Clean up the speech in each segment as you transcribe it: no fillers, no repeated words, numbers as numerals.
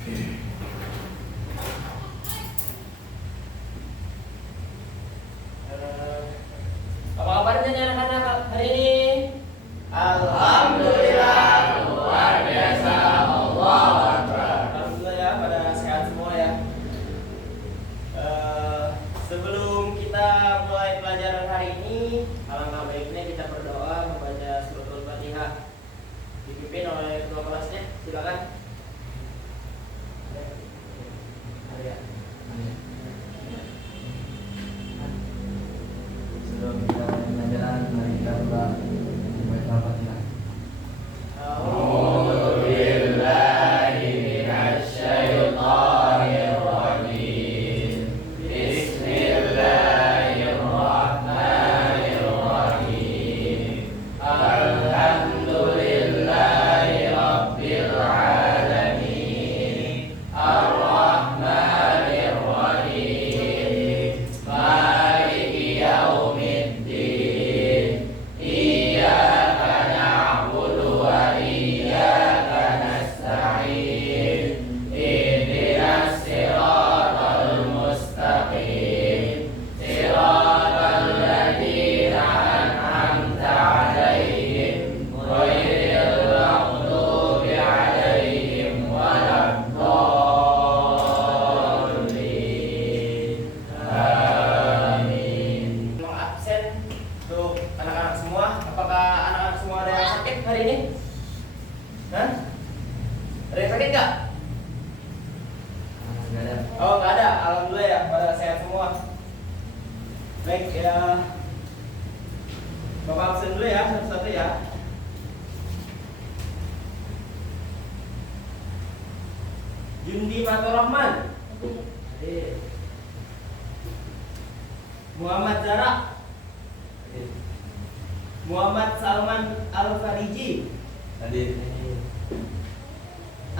Apa kabarnya nih anak-anak hari ini? Alhamdulillah, luar biasa. Allahu Akbar. Alhamdulillah ya, pada sehat semua ya. Sebelum kita mulai pelajaran hari ini, alangkah baiknya kita berdoa membaca suratul Fatihah. Dipimpin oleh ketua kelasnya, silakan. Sebelum kita pelajaran, mari kita berdoa membaca Al-Fatihah. Oh, nggak ada. Alhamdulillah ya, pada sehat semua. Baik ya, Bapak absen dulu ya, satu-satu ya. Jundi Fatur Rahman, Muhammad Zara, Muhammad Salman Al-Fariji,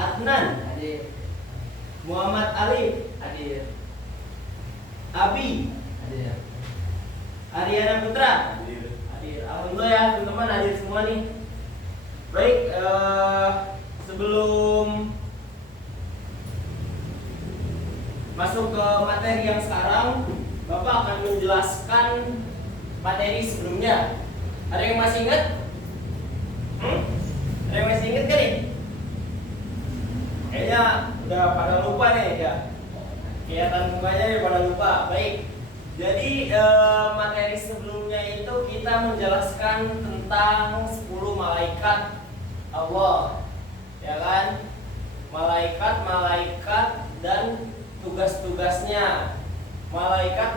Adnan, Muhammad Ali, Abi, Ariana Putra, hadir. Alhamdulillah ya teman-teman, hadir semua nih. Baik, sebelum masuk ke materi yang sekarang, Bapak akan menjelaskan materi sebelumnya. Ada yang masih ingat? Ada yang masih ingat kan nih? Kayaknya udah pada lupa nih ya. Kelihatan mukanya udah pada lupa. Baik. Jadi materi sebelumnya itu kita menjelaskan tentang 10 malaikat Allah. Ya kan? Malaikat dan tugas-tugasnya. Malaikat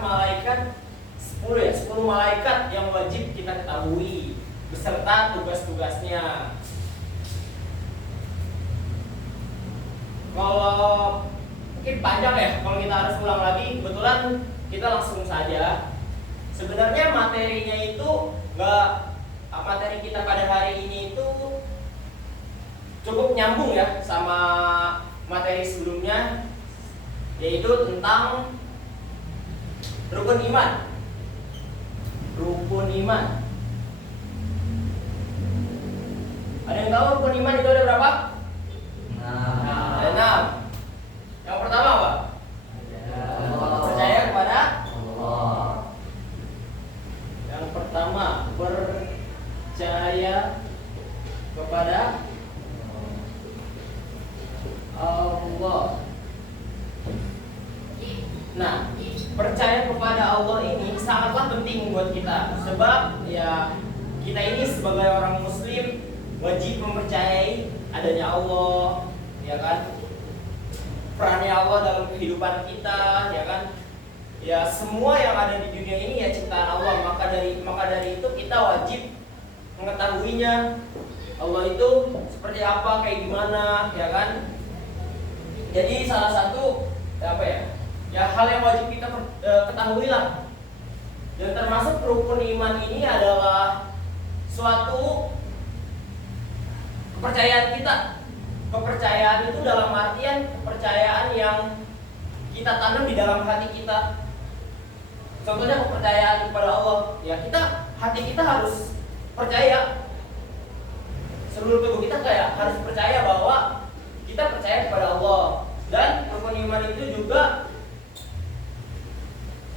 10 ya, 10 malaikat yang wajib kita ketahui beserta tugas-tugasnya. Kalau mungkin panjang ya, kalau kita harus ulang lagi, kebetulan kita langsung saja. Sebenarnya materinya itu materi kita pada hari ini itu cukup nyambung ya sama materi sebelumnya, yaitu tentang rukun iman. Ada yang tahu rukun iman itu ada berapa? Ada 6. Yang pertama apa? Percaya kepada Allah. Yang pertama, percaya kepada Allah. Nah, percaya kepada Allah ini sangatlah penting buat kita. Sebab ya kita ini sebagai orang muslim wajib mempercayai adanya Allah, ya kan? Perannya Allah dalam kehidupan kita, ya kan? Ya semua yang ada di dunia ini ya ciptaan Allah. Maka dari itu kita wajib mengetahuinya. Allah itu seperti apa, kayak gimana, ya kan? Jadi salah satu apa ya? Ya hal yang wajib kita ketahui lah. Dan termasuk rukun iman ini adalah suatu kepercayaan kita. Kepercayaan itu dalam artian kepercayaan yang kita tanam di dalam hati kita. Contohnya kepercayaan kepada Allah. Ya hati kita harus percaya. Seluruh tubuh kita kayak harus percaya bahwa kita percaya kepada Allah. Dan rukun iman itu juga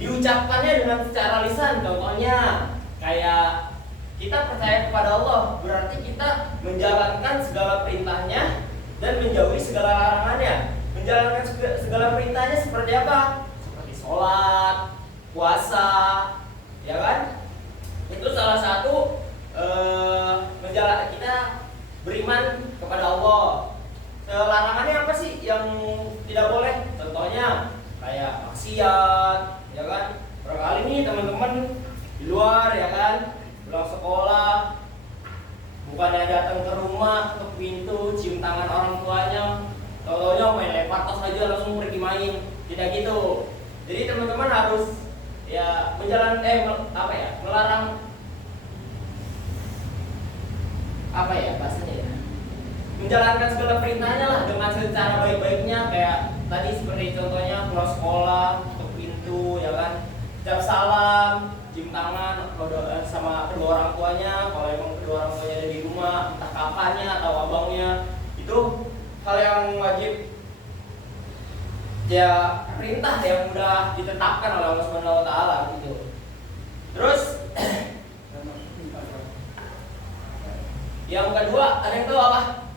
diucapkannya dengan secara lisan. Contohnya kayak kita percaya kepada Allah, berarti kita menjalankan segala perintahnya dan menjauhi segala larangannya. Menjalankan segala perintahnya seperti apa? Seperti sholat, puasa, ya kan? Itu salah satu kita beriman kepada Allah. Larangannya apa sih yang tidak boleh? Contohnya kayak maksiat, ya kan? Barangkali nih teman-teman di luar, ya kan, pulang sekolah, bukannya datang ke rumah, ke pintu, cium tangan orang tuanya, tau-taunya main lempar tas aja langsung pergi main. Tidak gitu. Jadi teman-teman harus ya melarang apa ya bahasanya ya, menjalankan segala perintahnya lah dengan secara baik-baiknya. Kayak tadi seperti contohnya pulang sekolah, ke pintu, ya kan, ucap salam, cium tangan sama kedua orang tuanya. Kalau emang kedua orang tuanya ada di rumah, entah kakaknya atau abangnya, itu hal yang wajib ya, perintah yang udah ditetapkan oleh Allah Subhanahu wa taala gitu. Terus yang kedua, ada yang tahu apa?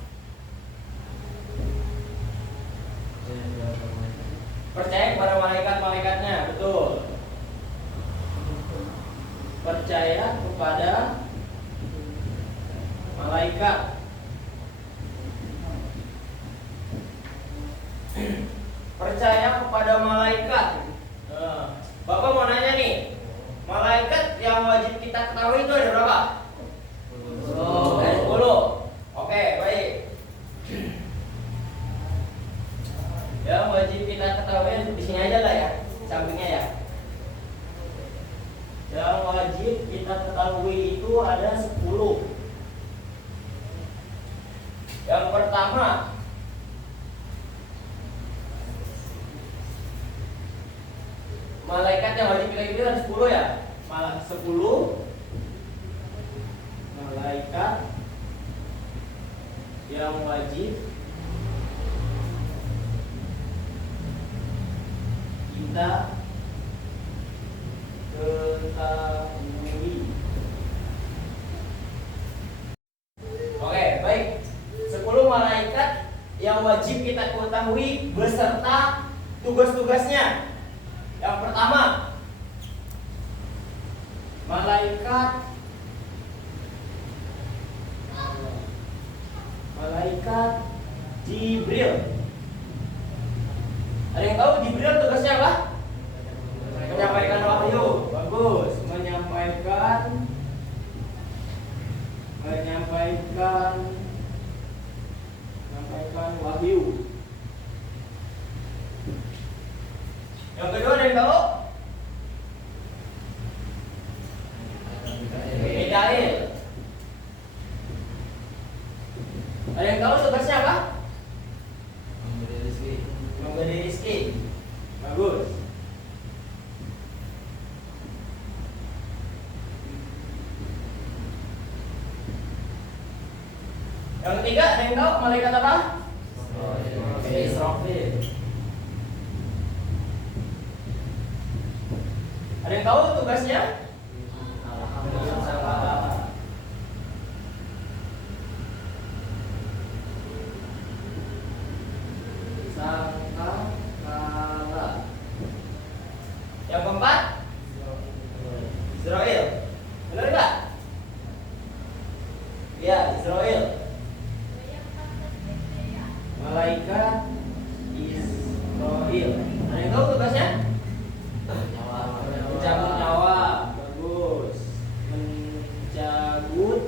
Percaya kepada malaikat-malaikatnya, betul. Percaya kepada malaikat. Percaya kepada malaikat. Bapak mau nanya nih, malaikat yang wajib kita ketahui itu ada berapa? Ada 10. Oke, baik. Yang wajib kita ketahui di sini aja lah ya, sampingnya ya. Yang wajib kita ketahui itu ada 10. Yang pertama, malaikat yang wajib kita itu ada 10 ya. 10 malaikat yang wajib kita ketahui. Oke, baik. 10 malaikat yang wajib kita ketahui beserta tugas-tugasnya. Yang pertama, malaikat Jibril. Ada yang tahu Jibril tugasnya apa? Menyampaikan wahyu. Bagus. Menyampaikan wahyu. Yang kedua ada yang tahu? Mikail. Ada yang tahu tugasnya apa? Memberi rezeki. Bagus. Yang ketiga ada yang tahu malaikat apa? Israfil. Ada yang tahu tugasnya? Sangkakala. Yang keempat, Israel. Benar nggak? Ya, Israel. Malaikat Israel. Ada yang tahu tugasnya? Mencabut nyawa. Bagus. Mencabut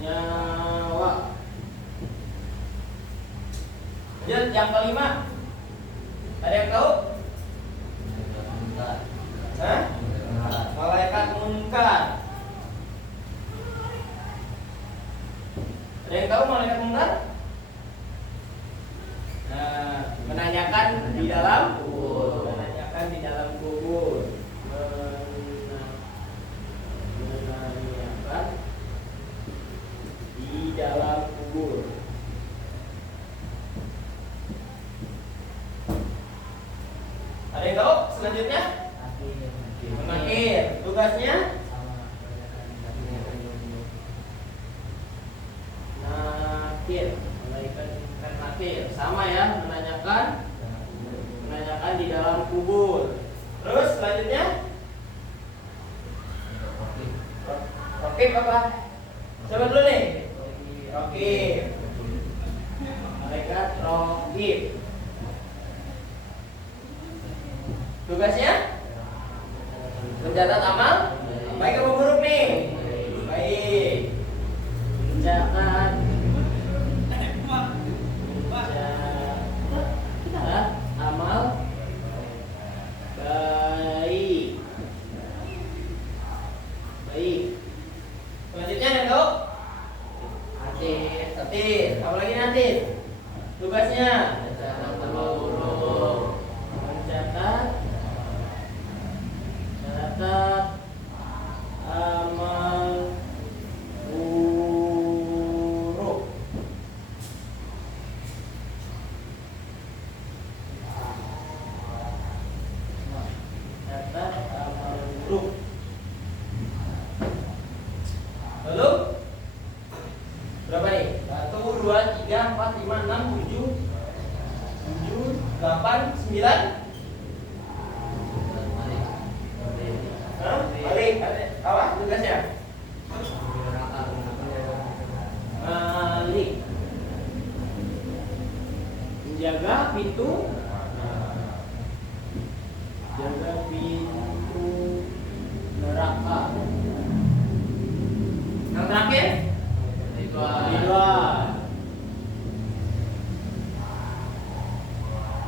nyawa. Dan yang kelima, ada yang tahu? Hah? Malaikat munkar. Ada yang tahu malaikat munkar? Nah, menanyakan di dalam kubur. Menanyakan di dalam kubur. Menanyakan di dalam kubur. Ada yang tahu selanjutnya? Menakir. Tugasnya nakir. Malaikat nakir. Sama ya, menanyakan di dalam kubur. Terus selanjutnya Rokib apa? Coba dulu nih. Rokib. Malaikat Rokib. Tugasnya mencatat amal baik apa buruk nih? Baik. Mencatat amal baik. Selanjutnya Nando. Atit. Apa lagi nanti? Tugasnya mencatat amal buruk. Mencatat amal buruk. Catat amal buruk. Lalu berapa nih? 1, 2, 3, 4, 5, 6, 7, 8, 9. Balik. Apa tugasnya? Balik. Menjaga pintu. Jaga pintu neraka. Yang terakhir? Ridwan.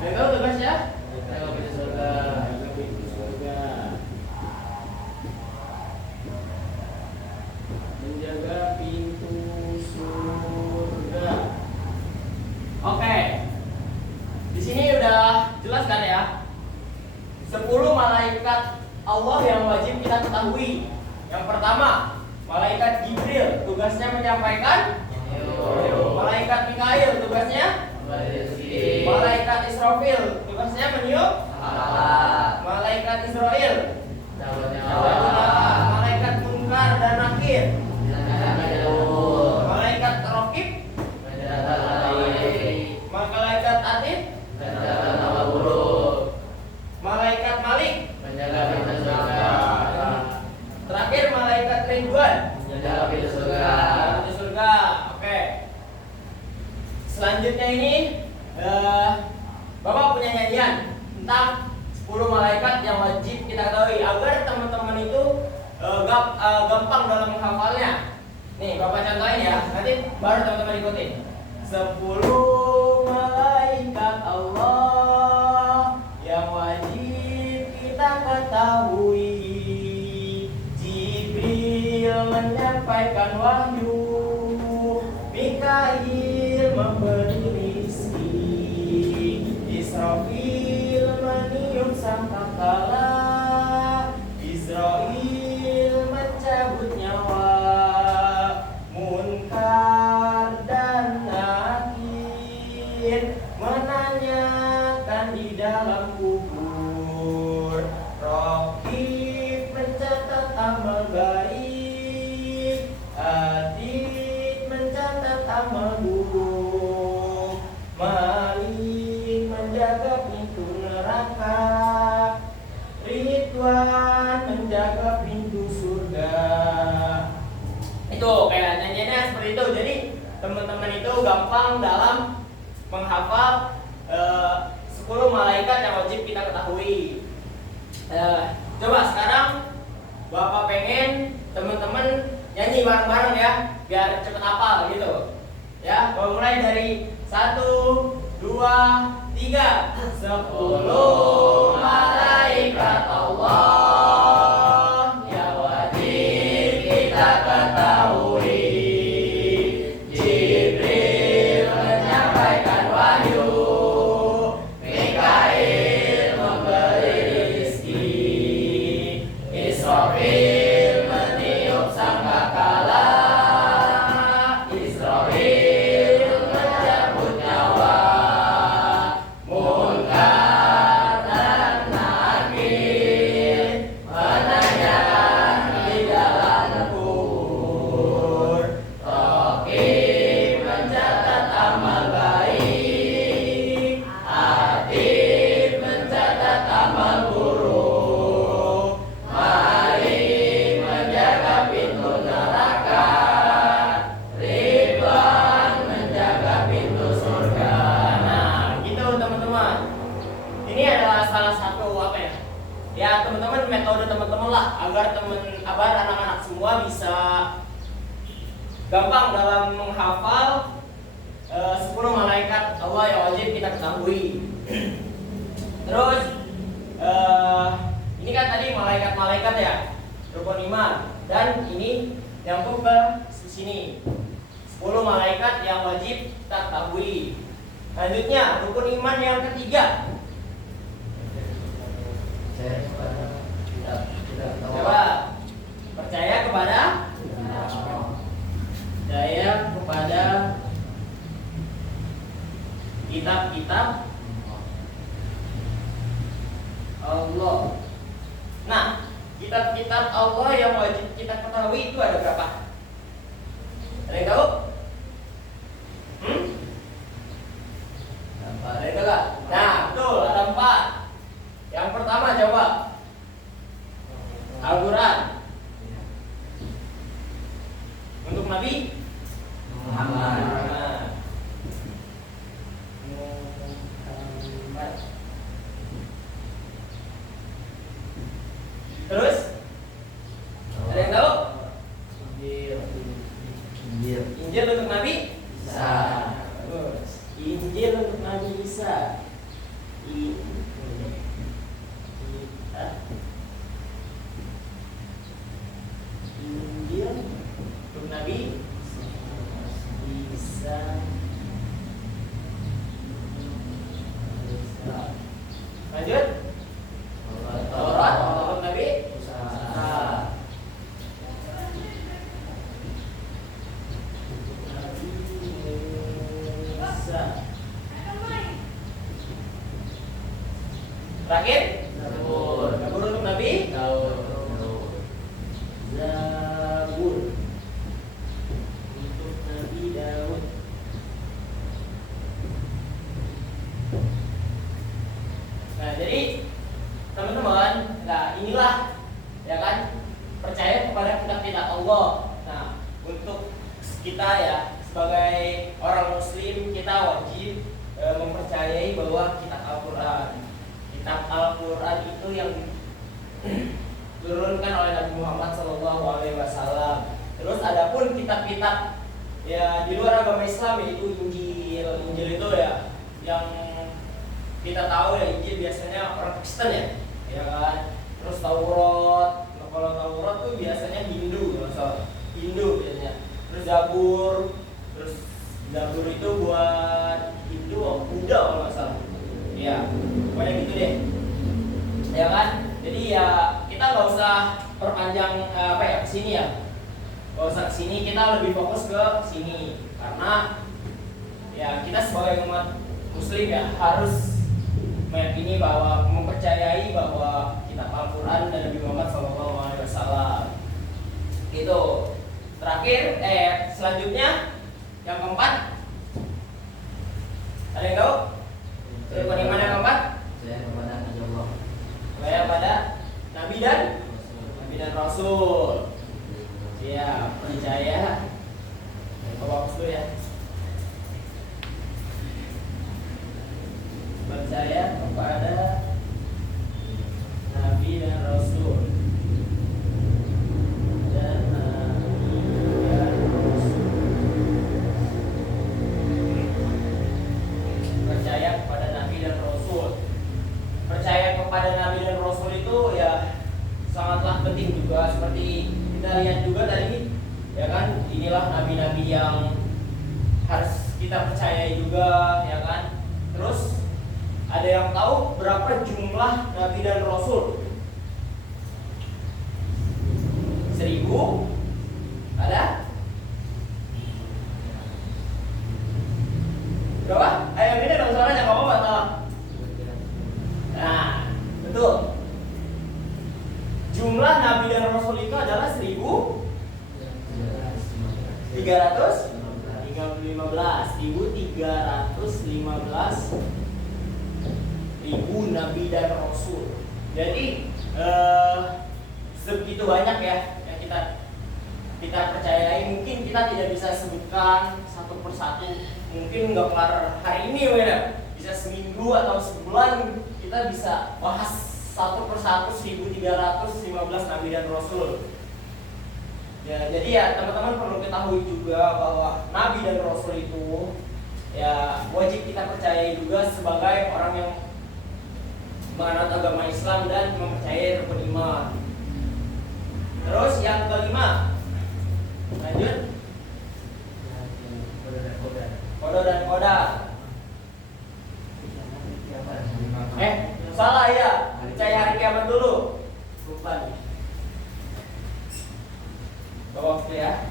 Itu tugasnya? Jaga pintu surga. Jaga pintu surga. Menjaga pintu surga. Oke. Di sini udah jelas kan ya? 10 malaikat Allah yang wajib kita ketahui. Yang pertama, malaikat Jibril, tugasnya menyampaikan. Malaikat Mikail, tugasnya. Malaikat Israfil, tugasnya meniup. Malaikat Israel, malaikat Munkar dan Nakir. Malaikat Rokib, malaikat Atid, malaikat Malik, terakhir malaikat Ridwan, pintu surga. Oke. Selanjutnya ini Bapak punya nyanyian tentang 10 malaikat yang wajib kita ketahui agar teman-teman itu gampang dalam menghafalnya. Nih, Bapak contohin ya. Nanti baru teman-teman ikutin. 10 malaikat Allah yang wajib kita ketahui. Jibril menyampaikan wahyu, Mikail memberi rizki, Israfil meniup sangkakala, Israel mencabut nyawa, Munkar dan Nakir menanyakan di dalam kubur, Rokib mencatat amal baik, Atid mencatat amal buruk, Malik menjaga pintu neraka, Ridwan menjaga pintu surga. Itu kayak nyanyiannya seperti itu. Jadi teman-teman itu gampang dalam menghafal 10 malaikat yang wajib kita ketahui. Coba sekarang Bapak pengen teman-teman nyanyi bareng-bareng ya, biar cepet hafal gitu. Ya, mulai dari 1, 2, 3. 10 malaikat Allah yang wajib kita ketahui. Jibril menyampaikan wahyu, Mikail memberi rizki, Israfil meniup sangkakala, Israfil mencabut nyawa, Munkar salah satu apa ya? Ya teman-teman, metode teman-teman lah agar anak-anak semua bisa gampang dalam menghafal 10 malaikat Allah yang wajib kita ketahui. Terus ini kan tadi malaikat-malaikat ya, rukun iman, dan ini nyambung ke sini 10 malaikat yang wajib kita ketahui. Selanjutnya rukun iman yang ketiga. Coba percaya kepada kitab-kitab Allah. Nah, kitab-kitab Allah yang wajib kita ketahui itu ada berapa? Ada yang tahu? Ada yang tahu gak? Nah, betul, ada 4. Yang pertama coba Al-Quran. Untuk Nabi Muhammad. Terus ada yang tahu? Injil untuk Nabi Isa. Terus Injil untuk Nabi Isa. Injil untuk Nabi Isa. Lanjut. Taurat untuk Nabi Musa. Terakhir Zabur untuk Nabi Daud. Zabur untuk Nabi Daud. Nah, jadi teman-teman, nah inilah ya kan, percaya kepada kitab-kitab Allah. Nah, untuk kita ya sebagai orang muslim, kita wajib mempercayai bahwa kitab Al-Quran itu yang diturunkan oleh Nabi Muhammad SAW. Terus adapun kitab-kitab ya di luar agama Islam, yaitu Injil itu ya yang kita tahu ya, Injil biasanya orang Kristen ya kan. Terus Taurat, nah, kalau Taurat tuh biasanya Hindu biasanya. Terus Zabur itu buat Hindu, Buddha kalau nggak salah. Ya, pokoknya gitu deh. Ya kan? Jadi ya kita nggak usah perpanjang kesini ya. Nggak usah kesini, kita lebih fokus ke sini karena ya kita sebagai umat Muslim ya harus meyakini bahwa mempercayai bahwa kitab Al-Quran dan Nabi Muhammad SAW. Gitu. Terakhir, selanjutnya yang keempat, ada yang tahu? Rukun iman yang keempat? Percaya pada Nabi dan Rasul. Ya, percaya. Bapak dulu ya. Percaya kepada Nabi dan Rasul. Percaya kepada Nabi dan Rasul. Percaya kepada Nabi dan Rasul itu ya sangatlah penting juga, seperti kita lihat juga tadi ya kan, inilah nabi-nabi yang harus kita percayai juga ya kan. Terus ada yang tahu berapa jumlah nabi dan rasul? 1000? Ada? Berapa? Ayo ini dong suaranya, nggak apa-apa salah. Nah, betul. Jumlah nabi dan rasul itu adalah 1315 ribu nabi dan rasul. Jadi sebegitu banyak ya yang kita percayai. Mungkin kita tidak bisa sebutkan satu persatu, mungkin nggak kelar hari ini ya. Bisa seminggu atau sebulan kita bisa bahas satu persatu 1315 Nabi dan Rasul. Ya, jadi ya teman-teman perlu ketahui juga bahwa Nabi dan Rasul itu ya wajib kita percayai juga sebagai orang yang menganut agama Islam dan mempercayai rukun iman. Terus yang kelima, lanjut, kodo dan koda. Salah ya, percaya hari kiamat dulu. Lupa nih. Bawa waktu ya.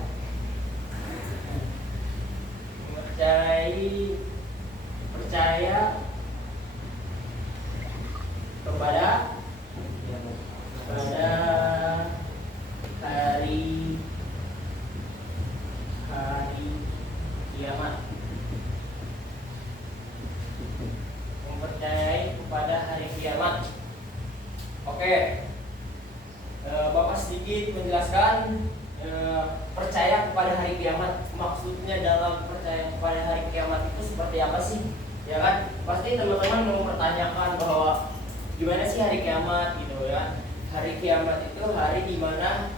Percaya kepada hari kiamat. Mempercayai kepada hari kiamat. Oke. Bapak sedikit menjelaskan percaya kepada hari kiamat. Maksudnya dalam percaya kepada hari kiamat itu seperti apa sih? Ya kan? Pasti teman-teman mau mempertanyakan bahwa gimana sih hari kiamat gitu ya. Hari kiamat itu hari di mana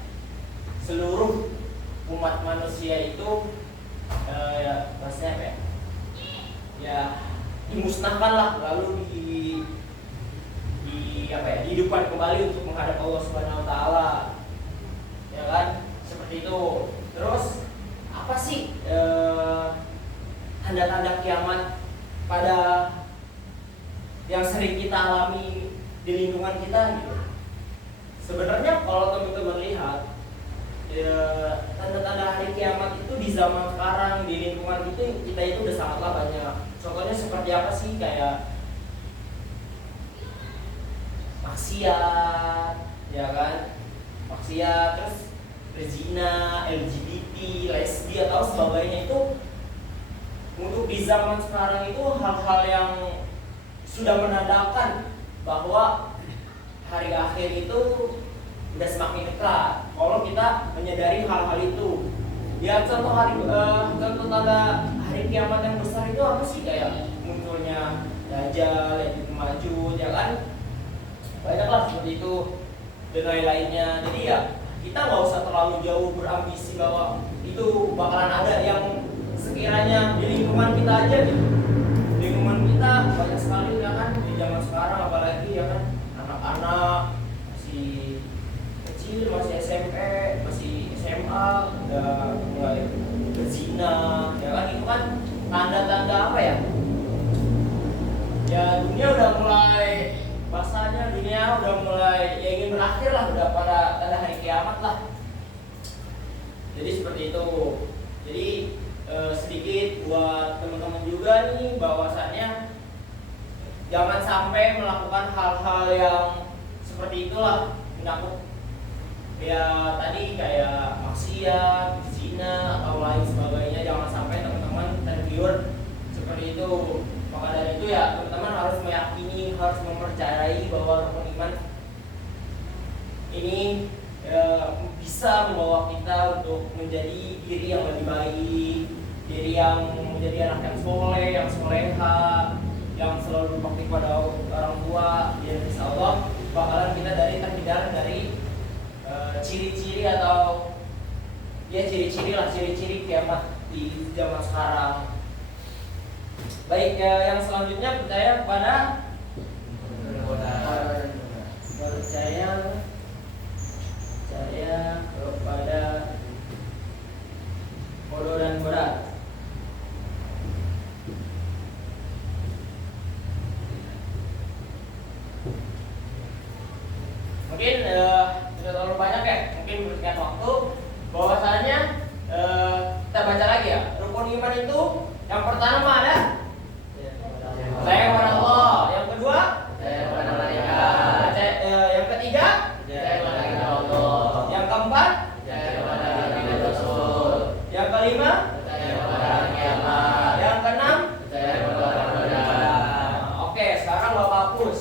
seluruh umat manusia itu bahasanya apa ya? Ya dimusnahkan lah, lalu dihidupkan kembali untuk menghadap Allah Subhanahu wa taala. Ya kan? Seperti itu. Terus apa sih tanda-tanda kiamat pada yang sering kita alami di lingkungan kita gitu? Sebenarnya kalau teman-teman lihat tanda-tanda hari kiamat itu di zaman sekarang di lingkungan kita itu udah sangatlah banyak. Contohnya seperti apa sih? Kayak maksiat, ya kan? Maksiat, terus berzina, LGBT, lesbi atau sebagainya itu untuk di zaman sekarang itu hal-hal yang sudah menandakan bahwa hari akhir itu udah semakin dekat. Kalau kita menyadari hal-hal itu, ya contoh tanda hari kiamat yang besar itu apa sih? Kayak munculnya Dajjal, Ya'juj Ma'juj, ya kan? Banyaklah seperti itu dan lain-lainnya. Jadi ya kita nggak usah terlalu jauh berambisi bahwa itu bakalan ada yang sekiranya di lingkungan kita aja gitu. Lingkungan kita banyak sekali ya kan di zaman sekarang, apalagi ya kan anak-anak masih kecil, masih SMP, masih SMA udah mulai berzina, ya kan itu kan tanda-tanda apa ya? Ya dunia udah mulai bahasanya, dunia udah mulai ya ingin berakhir lah, udah pada tanda hari kiamat lah. Jadi seperti itu. Jadi sedikit buat teman-teman juga nih bahwasannya jangan sampai melakukan hal-hal yang seperti itulah, menakut ya tadi kayak maksiat, zina atau lain sebagainya. Jangan sampai teman-teman tergiur seperti itu. Maka dari itu ya teman-teman harus meyakini, harus mempercayai bahwa rukun iman ini bisa membawa kita untuk menjadi diri yang lebih baik, diri yang menjadi anak yang soleh, yang soleha, yang selalu berbakti pada orang tua. Dan insya Allah bakalan kita terhindar dari ciri-ciri atau ya ciri-ciri kiamat di zaman sekarang. Baik, yang selanjutnya percaya kepada kodo dan koda. Mungkin tidak terlalu banyak ya, mungkin berikan waktu. Bahwasanya kita baca lagi ya. Rukun iman itu yang pertama ada percaya kepada Allah. Yang kedua Percaya kepada malaikat. Yang ketiga Percaya kepada Allah. yang keempat Percaya kepada Nabi dan Rasul. yang kelima Percaya kepada hari kiamat. yang keenam. Percaya kepada orang koda. Oke, sekarang Bapak hapus.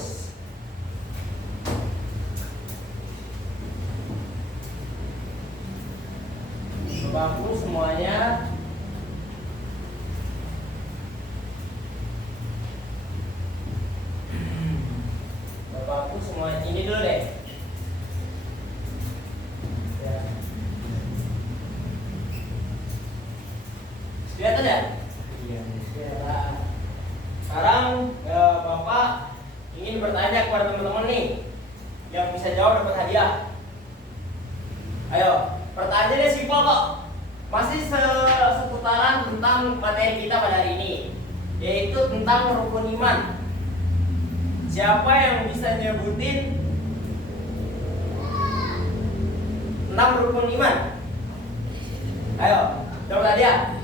Bapak hapus semuanya. Siapa yang bisa nyebutin 6 rukun iman? Ayo, coba dia.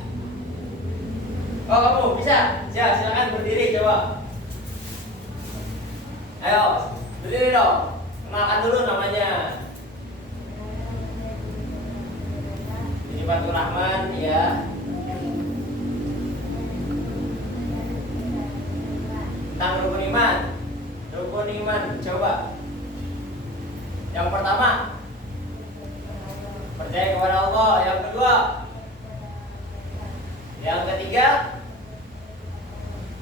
Oh, kamu bisa? Silakan berdiri coba. Ayo, berdiri dong. Kenalkan dulu namanya. Ini Fatur Rahman, ya. Tentang rukun iman. Rukun iman, coba. Yang pertama, percaya kepada Allah. Yang kedua, yang ketiga,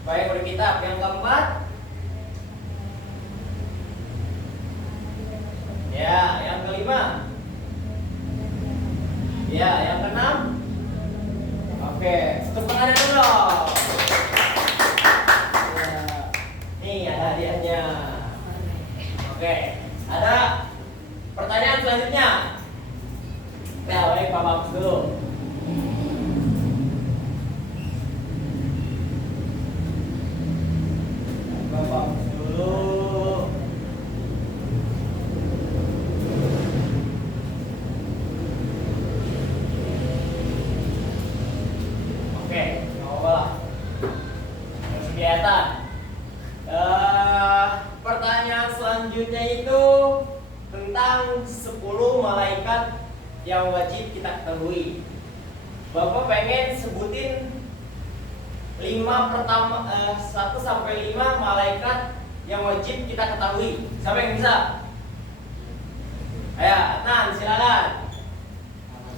baik berkitab. Yang keempat, ya. Yang kelima, ya. Yang keenam, oke. Tepuk tangan dulu. Ya. Nih ada hadiahnya. Oke. Ada pertanyaan selanjutnya. Ya, baik, Pak Mampus dulu. Bapak dulu. Oke, nggak apa-apa lah. Masih kelihatan. Pertanyaan selanjutnya itu tentang 10 malaikat yang wajib kita ketahui. Bapak pengen sebutin 1 sampai 5 malaikat yang wajib kita ketahui. Siapa yang bisa? Ayo, Adnan, silakan.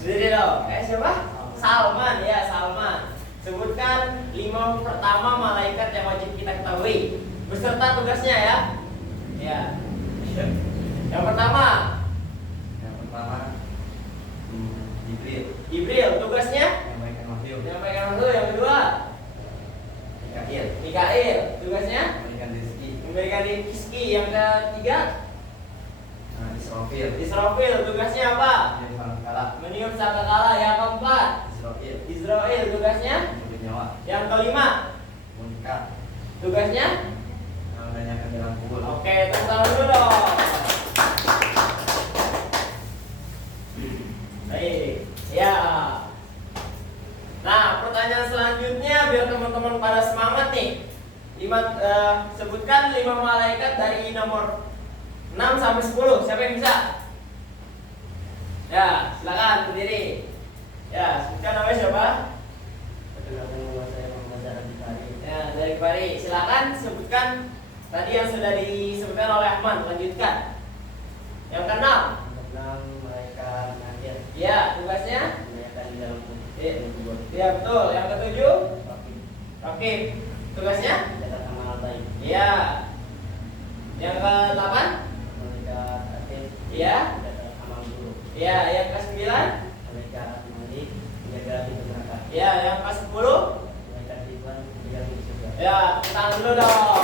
Berdiri dong. Siapa? Salman, ya, Salman. Sebutkan 5 pertama malaikat yang wajib kita ketahui beserta tugasnya, ya. Ya. Yang pertama, Jibril, tugasnya Menyampaikan wahyu. menyampaikan wahyu. Yang kedua, Mikail, tugasnya Memberikan rezeki. memberikan rezeki. Yang ketiga, Israfil. tugasnya apa? Meniup sangkakala. Yang keempat, Israel, tugasnya. Memberi nyawa. Yang kelima, Munkar. tugasnya. Menanyakan dalam kubur. Oke, tepuk tangan dulu dong. Baik, ya. Nah, pertanyaan selanjutnya biar teman-teman pada semangat nih. Sebutkan 5 malaikat dari nomor 6 sampai 10. Siapa yang bisa? Ya, silakan berdiri. Ya, sebutkan namanya siapa? Ya, dari Kepari. Silakan sebutkan tadi yang sudah disebutkan oleh Ahmad. Lanjutkan. Yang keenam. Malaikat Nadir. Ya, tugasnya. Menanyakan di dalam kubur. Ya, betul. Yang ketujuh. Rakib. Tugasnya. Mencatat amal baik. Ya. Yang ke-8. Malaikat Atid. Ya. Mencatat amal buruk. Ya, yang ke-9. Malaikat Malik menjaga pintu neraka. Ya, yang ke-10. Malaikat Ridwan menjaga pintu surga. Ya, tangan dulu dong.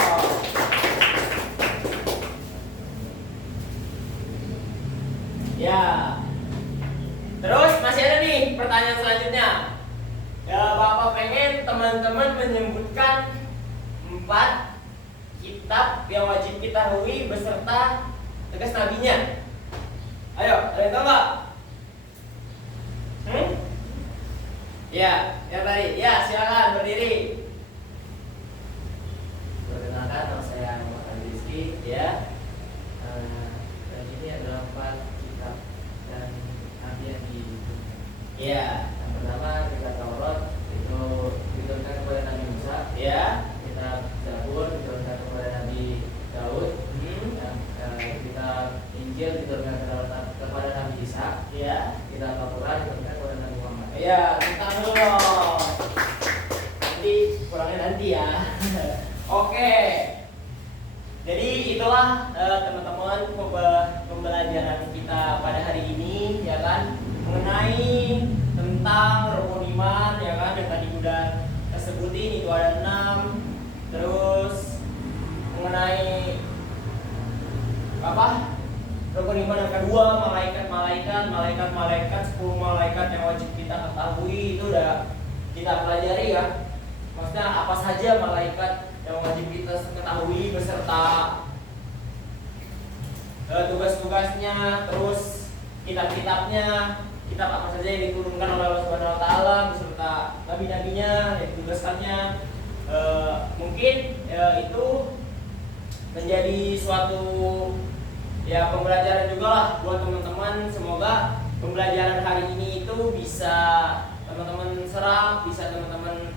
Ya. Terus masih ada nih pertanyaan selanjutnya. Ya, Bapak pengen teman-teman menyebutkan 4 kitab yang wajib kita ketahui beserta tugas nabinya. Ayo, ada yang tahu nggak? Ya, yang tadi. Ya, silakan berdiri. Perkenalkan, nama saya Muhammad Ali Rizky. Ya. Dan ini adalah 4 kitab dan nabi yang dibutuhkan. Ya. Yang pertama kitab Taurat itu diturunkan kepada Nabi Musa. Ya. Kitab Zabur diturunkan kepada Nabi Daud. Dan kitab Injil diturunkan kepada Nabi Isa. Ya. Kitab Al-Quran diturunkan kepada Nabi Muhammad. Ya, tentang dulu dong. Nanti kurangnya nanti ya. Oke. Jadi itulah teman-teman pembelajaran kita pada hari ini, ya kan, mengenai tentang rukun iman, ya kan, yang tadi udah kita sebutin itu ada 6. Terus mengenai apa? Rukun iman yang kedua, malaikat 10 malaikat yang wajib kita ketahui itu udah kita pelajari ya. Maksudnya apa saja malaikat yang wajib kita ketahui beserta tugas-tugasnya, terus kitab-kitabnya, kitab apa saja yang diturunkan oleh Allah Subhanahu wa taala beserta nabi-nabinya yang ditugaskannya. Mungkin itu menjadi suatu pembelajaran juga lah buat teman-teman. Semoga pembelajaran hari ini itu bisa teman-teman serap, bisa teman-teman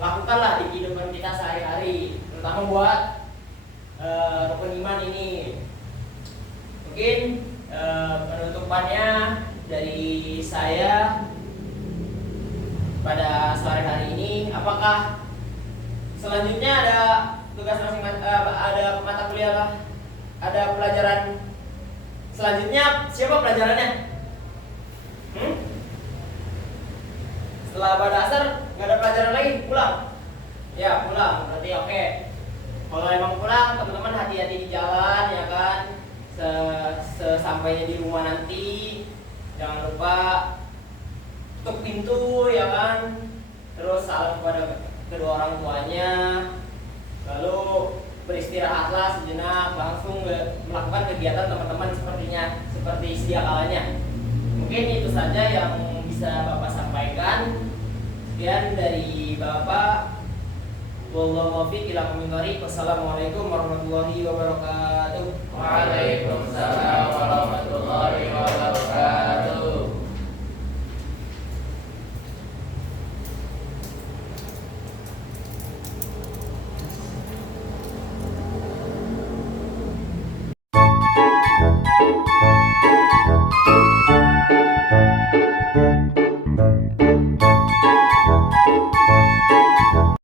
lakukanlah di kehidupan kita sehari-hari, terutama buat rukun iman ini. Mungkin penutupannya dari saya pada sore hari ini. Apakah selanjutnya ada tugas masing-masing, ada mata kuliah lah, ada pelajaran selanjutnya? Siapa pelajarannya? Setelah pada asar nggak ada pelajaran lagi, pulang? Ya pulang, berarti oke. Kalau emang pulang, teman-teman hati-hati di jalan ya kan. Sesampainya di rumah nanti jangan lupa tutup pintu ya kan. Terus salam kepada kedua orang tuanya. Lalu beristirahatlah sejenak, langsung melakukan kegiatan teman-teman seperti sedia kalanya. Mungkin itu saja yang bisa Bapak sampaikan. Sekian dari Bapak. Wallahu muwaffiq ila aqwamit thoriq. Wassalamualaikum warahmatullahi wabarakatuh. Waalaikumsalam warahmatullahi wabarakatuh.